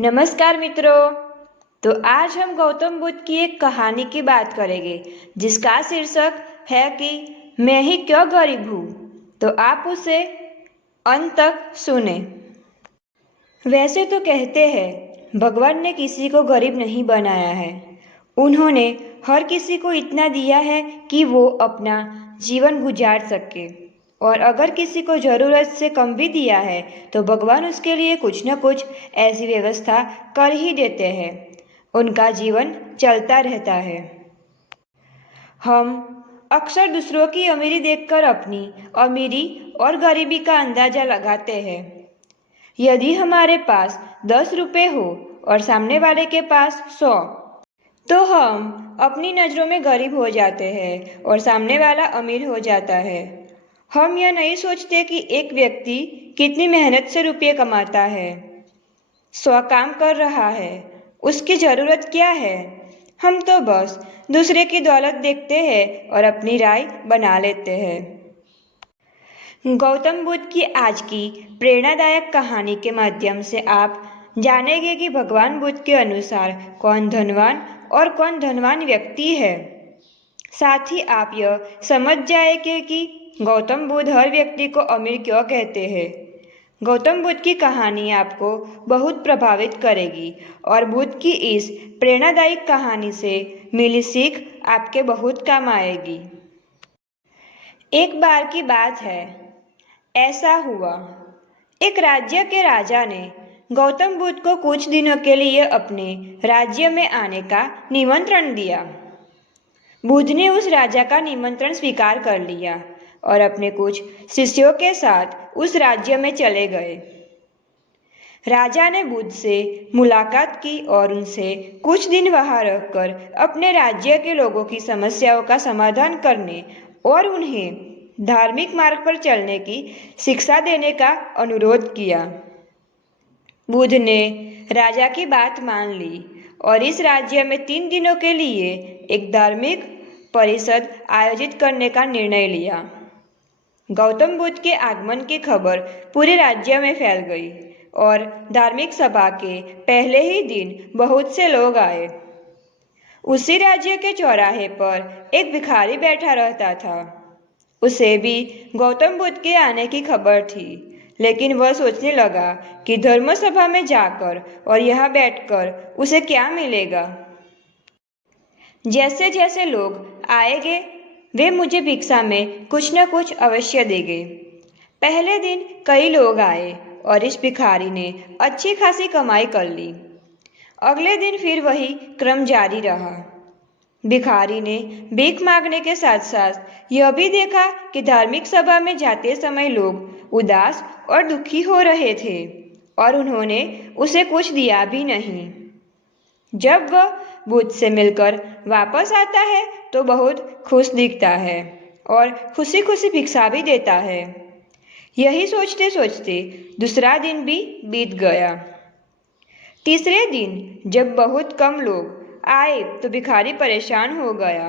नमस्कार मित्रों। तो आज हम गौतम बुद्ध की एक कहानी की बात करेंगे जिसका शीर्षक है कि मैं ही क्यों गरीब हूँ। तो आप उसे अंत तक सुने। वैसे तो कहते हैं भगवान ने किसी को गरीब नहीं बनाया है। उन्होंने हर किसी को इतना दिया है कि वो अपना जीवन गुजार सके, और अगर किसी को ज़रूरत से कम भी दिया है तो भगवान उसके लिए कुछ न कुछ ऐसी व्यवस्था कर ही देते हैं। उनका जीवन चलता रहता है। हम अक्सर दूसरों की अमीरी देखकर अपनी अमीरी और गरीबी का अंदाज़ा लगाते हैं। यदि हमारे पास 10 रुपये हो और सामने वाले के पास 100, तो हम अपनी नज़रों में गरीब हो जाते हैं और सामने वाला अमीर हो जाता है। हम यह नहीं सोचते कि एक व्यक्ति कितनी मेहनत से रुपये कमाता है, 100 काम कर रहा है, उसकी ज़रूरत क्या है। हम तो बस दूसरे की दौलत देखते हैं और अपनी राय बना लेते हैं। गौतम बुद्ध की आज की प्रेरणादायक कहानी के माध्यम से आप जानेंगे कि भगवान बुद्ध के अनुसार कौन धनवान और कौन धनवान व्यक्ति है। साथ ही आप यह समझ जाएंगे कि गौतम बुद्ध हर व्यक्ति को अमीर क्यों कहते हैं। गौतम बुद्ध की कहानी आपको बहुत प्रभावित करेगी और बुद्ध की इस प्रेरणादायक कहानी से मिली सीख आपके बहुत काम आएगी। एक बार की बात है, ऐसा हुआ, एक राज्य के राजा ने गौतम बुद्ध को कुछ दिनों के लिए अपने राज्य में आने का निमंत्रण दिया। बुद्ध ने उस राजा का निमंत्रण स्वीकार कर लिया और अपने कुछ शिष्यों के साथ उस राज्य में चले गए। राजा ने बुद्ध से मुलाकात की और उनसे कुछ दिन वहां रहकर अपने राज्य के लोगों की समस्याओं का समाधान करने और उन्हें धार्मिक मार्ग पर चलने की शिक्षा देने का अनुरोध किया। बुद्ध ने राजा की बात मान ली और इस राज्य में 3 दिनों के लिए एक धार्मिक परिषद आयोजित करने का निर्णय लिया। गौतम बुद्ध के आगमन की खबर पूरे राज्य में फैल गई और धार्मिक सभा के पहले ही दिन बहुत से लोग आए। उसी राज्य के चौराहे पर एक भिखारी बैठा रहता था। उसे भी गौतम बुद्ध के आने की खबर थी, लेकिन वह सोचने लगा कि धर्म सभा में जाकर और यहाँ बैठकर उसे क्या मिलेगा। जैसे जैसे लोग आएंगे वे मुझे भिक्षा में कुछ न कुछ अवश्य देंगे। पहले दिन कई लोग आए और इस भिखारी ने अच्छी खासी कमाई कर ली। अगले दिन फिर वही क्रम जारी रहा। भिखारी ने भीख मांगने के साथ साथ यह भी देखा कि धार्मिक सभा में जाते समय लोग उदास और दुखी हो रहे थे और उन्होंने उसे कुछ दिया भी नहीं। जब वह बुद्ध से मिलकर वापस आता है तो बहुत खुश दिखता है और खुशी खुशी भिक्षा भी देता है। यही सोचते सोचते दूसरा दिन भी बीत गया। तीसरे दिन जब बहुत कम लोग आए तो भिखारी परेशान हो गया।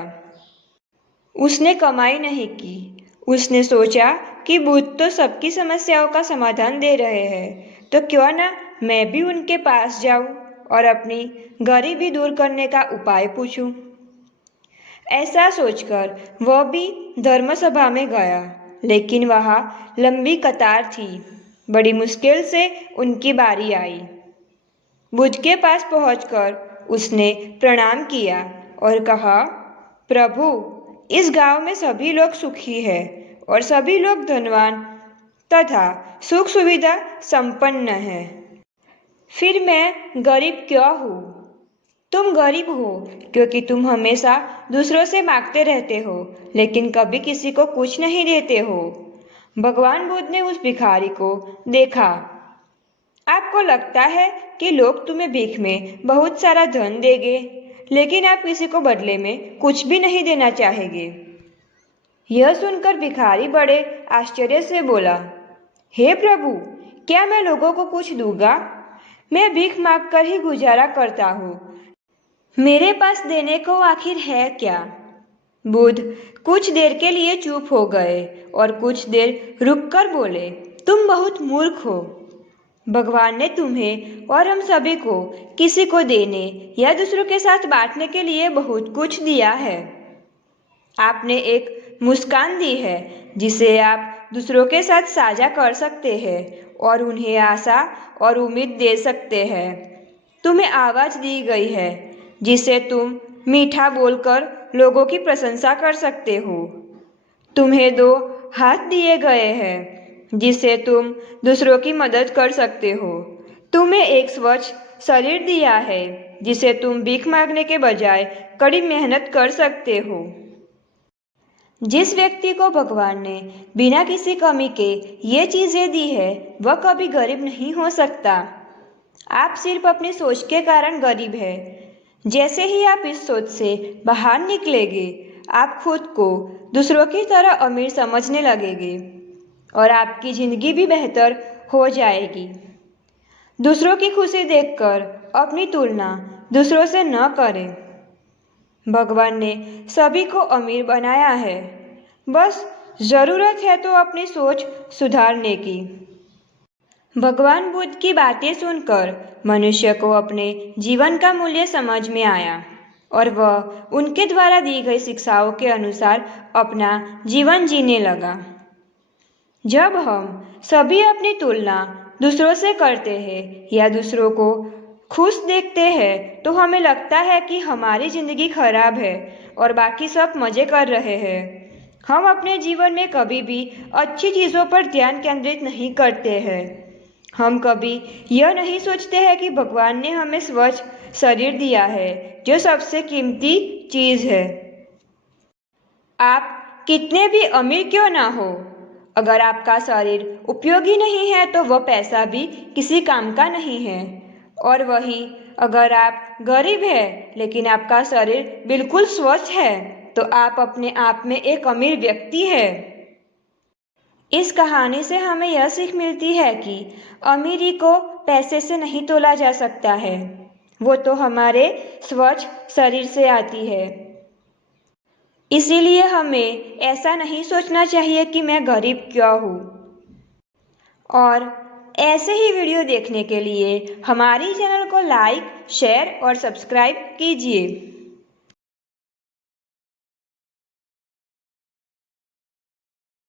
उसने कमाई नहीं की। उसने सोचा कि बुद्ध तो सबकी समस्याओं का समाधान दे रहे हैं, तो क्यों ना मैं भी उनके पास जाऊं और अपनी गरीबी दूर करने का उपाय पूछूं। ऐसा सोचकर वह भी धर्म सभा में गया, लेकिन वहाँ लंबी कतार थी। बड़ी मुश्किल से उनकी बारी आई। बुद्ध के पास पहुंचकर उसने प्रणाम किया और कहा, प्रभु, इस गांव में सभी लोग सुखी हैं और सभी लोग धनवान तथा सुख सुविधा संपन्न हैं। फिर मैं गरीब क्यों हूँ? तुम गरीब हो क्योंकि तुम हमेशा दूसरों से मांगते रहते हो, लेकिन कभी किसी को कुछ नहीं देते हो। भगवान बुद्ध ने उस भिखारी को देखा। आपको लगता है कि लोग तुम्हें भीख में बहुत सारा धन देंगे, लेकिन आप किसी को बदले में कुछ भी नहीं देना चाहेंगे। यह सुनकर भिखारी बड़े आश्चर्य से बोला, हे प्रभु, क्या मैं लोगों को कुछ दूंगा? मैं भीख मांगकर ही गुजारा करता हूँ। मेरे पास देने को आखिर है क्या? बुद्ध कुछ देर के लिए चुप हो गए और कुछ देर रुककर बोले, तुम बहुत मूर्ख हो। भगवान ने तुम्हें और हम सभी को किसी को देने या दूसरों के साथ बांटने के लिए बहुत कुछ दिया है। आपने एक मुस्कान दी है जिसे आप दूसरों के साथ साझा कर सकते हैं और उन्हें आशा और उम्मीद दे सकते हैं। तुम्हें आवाज़ दी गई है जिसे तुम मीठा बोलकर लोगों की प्रशंसा कर सकते हो। तुम्हें दो हाथ दिए गए हैं जिसे तुम दूसरों की मदद कर सकते हो। तुम्हें एक स्वच्छ शरीर दिया है जिसे तुम भीख मांगने के बजाय कड़ी मेहनत कर सकते हो। जिस व्यक्ति को भगवान ने बिना किसी कमी के ये चीज़ें दी है वह कभी गरीब नहीं हो सकता। आप सिर्फ अपनी सोच के कारण गरीब है। जैसे ही आप इस सोच से बाहर निकलेंगे आप खुद को दूसरों की तरह अमीर समझने लगेंगे और आपकी ज़िंदगी भी बेहतर हो जाएगी। दूसरों की खुशी देखकर अपनी तुलना दूसरों से न करें। भगवान ने सभी को अमीर बनाया है, बस ज़रूरत है तो अपनी सोच सुधारने की। भगवान बुद्ध की बातें सुनकर मनुष्य को अपने जीवन का मूल्य समझ में आया और वह उनके द्वारा दी गई शिक्षाओं के अनुसार अपना जीवन जीने लगा। जब हम सभी अपनी तुलना दूसरों से करते हैं या दूसरों को खुश देखते हैं तो हमें लगता है कि हमारी ज़िंदगी खराब है और बाकी सब मज़े कर रहे हैं। हम अपने जीवन में कभी भी अच्छी चीज़ों पर ध्यान केंद्रित नहीं करते हैं। हम कभी यह नहीं सोचते हैं कि भगवान ने हमें स्वच्छ शरीर दिया है जो सबसे कीमती चीज़ है। आप कितने भी अमीर क्यों ना हो, अगर आपका शरीर उपयोगी नहीं है तो वह पैसा भी किसी काम का नहीं है। और वहीं अगर आप गरीब हैं लेकिन आपका शरीर बिल्कुल स्वच्छ है तो आप अपने आप में एक अमीर व्यक्ति है। इस कहानी से हमें यह सीख मिलती है कि अमीरी को पैसे से नहीं तोला जा सकता है, वो तो हमारे स्वच्छ शरीर से आती है। इसीलिए हमें ऐसा नहीं सोचना चाहिए कि मैं गरीब क्यों हूँ। और ऐसे ही वीडियो देखने के लिए हमारी चैनल को लाइक, शेयर और सब्सक्राइब कीजिए।